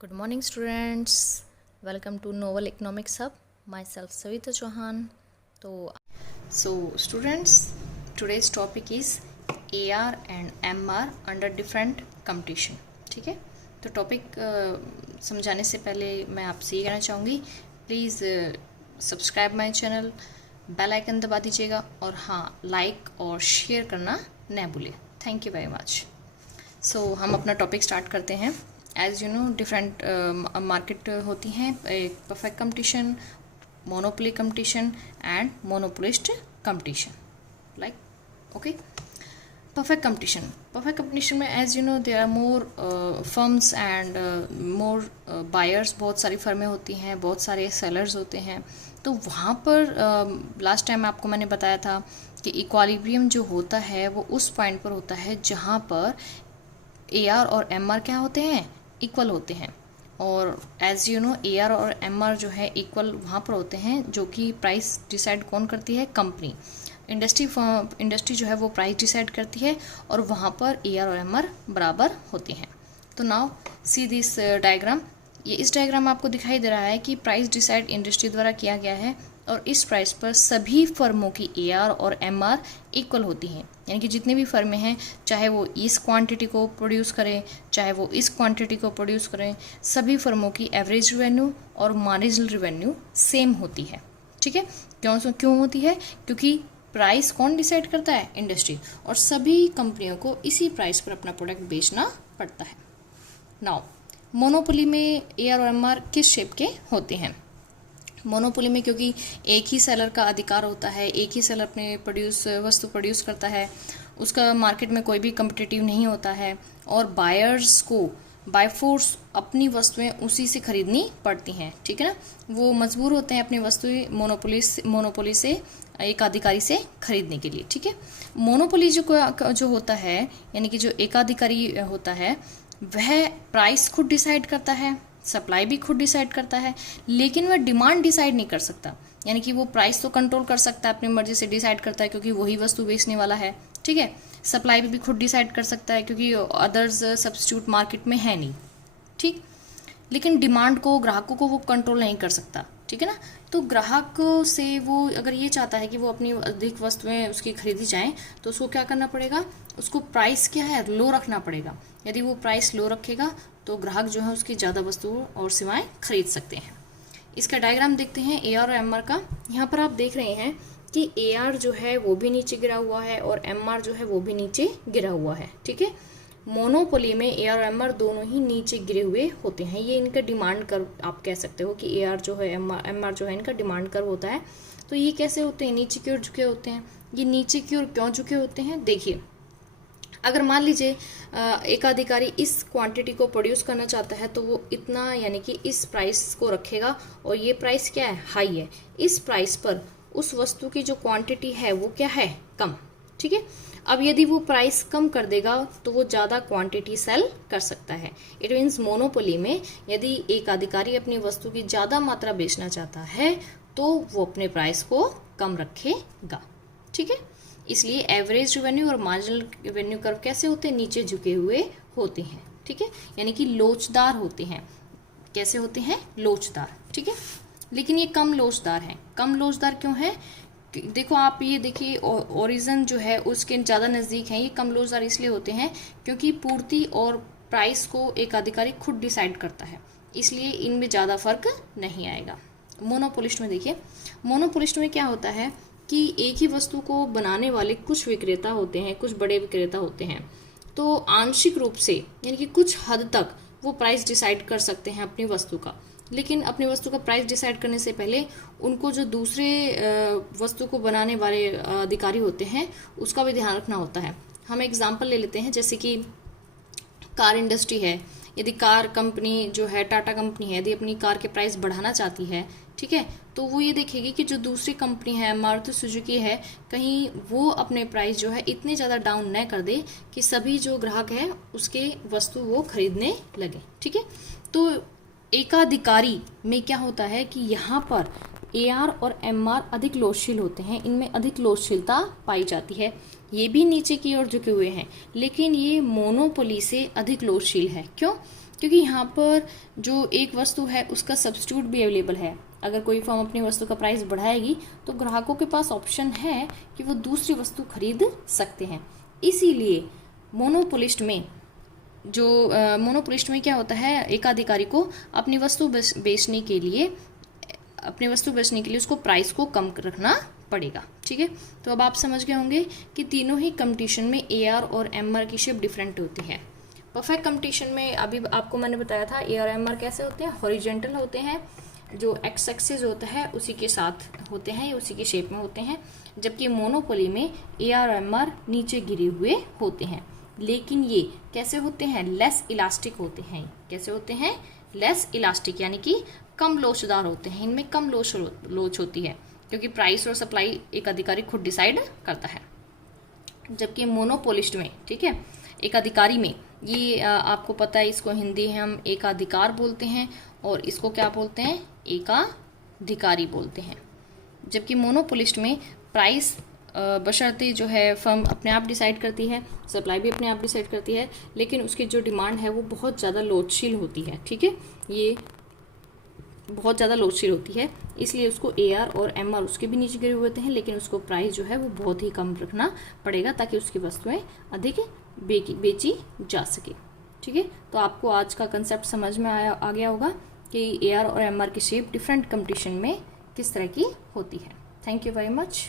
Good morning, students. Welcome to Novel Economics Hub. Myself, Savita Chauhan. So, students, today's topic is AR and MR under different competition. ठीक है, तो topic समझाने से पहले मैं आपसे ये कहना चाहूँगी, please subscribe my channel, bell icon दबा दीजिएगा और हाँ, लाइक और शेयर करना न भूलें. Thank you very much. So हम अपना टॉपिक स्टार्ट करते हैं. As you know, different market होती हैं, एक perfect competition, monopoly competition and monopolist competition. Like okay, perfect competition में as you know there are more firms and more buyers. बहुत सारी फर्में होती हैं, बहुत सारे सेलर्स होते हैं. तो वहाँ पर लास्ट टाइम आपको मैंने बताया था कि इक्वालिब्रियम जो होता है वो उस पॉइंट पर होता है जहाँ पर AR और MR क्या होते हैं, इक्वल होते हैं. और एज यू नो AR और MR जो है इक्वल वहाँ पर होते हैं जो कि प्राइस डिसाइड कौन करती है, कंपनी. इंडस्ट्री जो है वो प्राइस डिसाइड करती है और वहाँ पर AR और MR बराबर होते हैं. तो नाउ सी दिस डायग्राम. ये इस डायग्राम आपको दिखाई दे रहा है कि प्राइस डिसाइड इंडस्ट्री द्वारा किया गया है और इस प्राइस पर सभी फर्मों की AR और MR इक्वल होती हैं. यानी कि जितने भी फर्में हैं, चाहे वो इस क्वांटिटी को प्रोड्यूस करें, चाहे वो इस क्वांटिटी को प्रोड्यूस करें, सभी फर्मों की एवरेज रेवेन्यू और मार्जिनल रेवेन्यू सेम होती है. ठीक है, क्यों होती है? क्योंकि प्राइस कौन डिसाइड करता है, इंडस्ट्री. और सभी कंपनियों को इसी प्राइस पर अपना प्रोडक्ट बेचना पड़ता है. नाउ मोनोपोली में AR और MR किस शेप के होते हैं? मोनोपोली में क्योंकि एक ही सेलर का अधिकार होता है, एक ही सेलर अपने वस्तु प्रोड्यूस करता है, उसका मार्केट में कोई भी कम्पिटिटिव नहीं होता है और बायर्स को बाय फोर्स अपनी वस्तुएं उसी से खरीदनी पड़ती हैं. ठीक है ना, वो मजबूर होते हैं अपनी वस्तुएं मोनोपोली से एकाधिकारी से खरीदने के लिए. ठीक है, मोनोपोली जो होता है, यानी कि जो एकाधिकारी होता है, वह प्राइस खुद डिसाइड करता है, सप्लाई भी खुद डिसाइड करता है, लेकिन वह डिमांड डिसाइड नहीं कर सकता. यानी कि वो प्राइस तो कंट्रोल कर सकता है, अपनी मर्जी से डिसाइड करता है क्योंकि वही वस्तु बेचने वाला है. ठीक है, सप्लाई भी खुद डिसाइड कर सकता है क्योंकि अदर्स सब्स्टिट्यूट मार्केट में है नहीं. ठीक, लेकिन डिमांड को, ग्राहकों को वो कंट्रोल नहीं कर सकता. ठीक है ना, तो ग्राहक से वो अगर ये चाहता है कि वो अपनी अधिक वस्तुएं उसकी खरीदी जाएं, तो उसको क्या करना पड़ेगा, उसको प्राइस क्या है, लो रखना पड़ेगा. यदि वो प्राइस लो रखेगा तो ग्राहक जो है उसकी ज़्यादा वस्तुओं और सेवाएं खरीद सकते हैं. इसका डायग्राम देखते हैं AR और MR का. यहाँ पर आप देख रहे हैं कि AR जो है वो भी नीचे गिरा हुआ है और MR जो है वो भी नीचे गिरा हुआ है. ठीक है, मोनोपोली में AR और MR दोनों ही नीचे गिरे हुए होते हैं. ये इनका डिमांड कर्व आप कह सकते हो कि AR जो है, MR जो है, इनका डिमांड कर्व होता है. तो ये कैसे होते हैं, नीचे की ओर झुके होते हैं. ये नीचे की ओर क्यों झुके होते हैं, देखिए. अगर मान लीजिए एकाधिकारी इस क्वांटिटी को प्रोड्यूस करना चाहता है तो वो इतना, यानी कि इस प्राइस को रखेगा और ये प्राइस क्या है, हाई है. इस प्राइस पर उस वस्तु की जो क्वांटिटी है वो क्या है, कम. ठीक है, अब यदि वो प्राइस कम कर देगा तो वो ज़्यादा क्वांटिटी सेल कर सकता है. इट मीन्स मोनोपोली में यदि एक अधिकारी अपनी वस्तु की ज़्यादा मात्रा बेचना चाहता है तो वो अपने प्राइस को कम रखेगा. ठीक है, इसलिए एवरेज रेवेन्यू और मार्जिनल रेवेन्यू कर्व कैसे होते हैं, नीचे झुके हुए होते हैं. ठीक है, यानी कि लोचदार होते हैं. कैसे होते हैं, लोचदार. ठीक है, लेकिन ये कम लोचदार हैं. कम लोचदार क्यों है, देखो आप ये देखिए, ओरिजिन जो है उसके ज़्यादा नज़दीक हैं. ये कम लोचदार इसलिए होते हैं क्योंकि पूर्ति और प्राइस को एक अधिकारी खुद डिसाइड करता है, इसलिए इनमें ज़्यादा फर्क नहीं आएगा. मोनोपोलिस्ट में देखिए, मोनोपोलिस्ट में क्या होता है कि एक ही वस्तु को बनाने वाले कुछ विक्रेता होते हैं, कुछ बड़े विक्रेता होते हैं. तो आंशिक रूप से, यानी कि कुछ हद तक वो प्राइस डिसाइड कर सकते हैं अपनी वस्तु का, लेकिन अपनी वस्तु का प्राइस डिसाइड करने से पहले उनको जो दूसरे वस्तु को बनाने वाले अधिकारी होते हैं उसका भी ध्यान रखना होता है. हम एग्जाम्पल ले लेते हैं, जैसे कि कार इंडस्ट्री है. यदि कार कंपनी जो है, टाटा कंपनी है, यदि अपनी कार के प्राइस बढ़ाना चाहती है, ठीक है, तो वो ये देखेगी कि जो दूसरी कंपनी है, मारुति सुजुकी है, कहीं वो अपने प्राइस जो है इतने ज़्यादा डाउन न कर दे कि सभी जो ग्राहक हैं उसके वस्तु वो खरीदने लगे. ठीक है, तो एकाधिकारी में क्या होता है कि यहाँ पर AR और MR अधिक लोचशील होते हैं, इनमें अधिक लोचशीलता पाई जाती है. ये भी नीचे की ओर झुके हुए हैं, लेकिन ये मोनोपोली से अधिक लोचशील है. क्यों? क्योंकि यहाँ पर जो एक वस्तु है उसका सब्स्टिट्यूट भी अवेलेबल है। अगर कोई फर्म अपनी वस्तु का प्राइस बढ़ाएगी तो ग्राहकों के पास ऑप्शन है कि वो दूसरी वस्तु खरीद सकते हैं। इसीलिए मोनोपोलिस्ट में क्या होता है, एकाधिकारी को अपनी वस्तु बेचने के लिए उसको प्राइस को कम रखना पड़ेगा। ठीक है, तो अब आप समझ गए होंगे कि तीनों ही कंपटीशन में AR और MR की शेप डिफरेंट होती है। परफेक्ट कंपटीशन में अभी आपको मैंने बताया था AR MR कैसे होते हैं, हॉरिजेंटल होते हैं, जो एक्स एक्सिस होता है उसी के साथ होते हैं, उसी की शेप में होते हैं। जबकि मोनोपोली में AR MR नीचे गिरे हुए होते हैं, लेकिन ये कैसे होते हैं, लेस इलास्टिक होते हैं। कैसे होते हैं, लेस इलास्टिक, यानी कि कम लोचदार होते हैं। इनमें कम लोच होती है क्योंकि प्राइस और सप्लाई एक अधिकारी खुद डिसाइड करता है। जबकि मोनोपोलिस्ट में, ठीक है, एक अधिकारी में ये आपको पता है, इसको हिंदी में हम एकाधिकार बोलते हैं और इसको क्या बोलते हैं, एकाधिकारी बोलते हैं। जबकि मोनोपोलिस्ट में प्राइस बशर्ते जो है फर्म अपने आप डिसाइड करती है, सप्लाई भी अपने आप डिसाइड करती है, लेकिन उसकी जो डिमांड है वो बहुत ज़्यादा लोचशील होती है। ठीक है, ये बहुत ज़्यादा लोचशील होती है, इसलिए उसको AR और MR उसके भी नीचे गिरे हुए होते हैं, लेकिन उसको प्राइस जो है वो बहुत ही कम रखना पड़ेगा ताकि उसकी वस्तुएं अधिक बेची जा सके। ठीक है, तो आपको आज का कंसेप्ट समझ में आ गया होगा कि AR और MR की शेप डिफरेंट कंपटीशन में किस तरह की होती है। Thank you very much.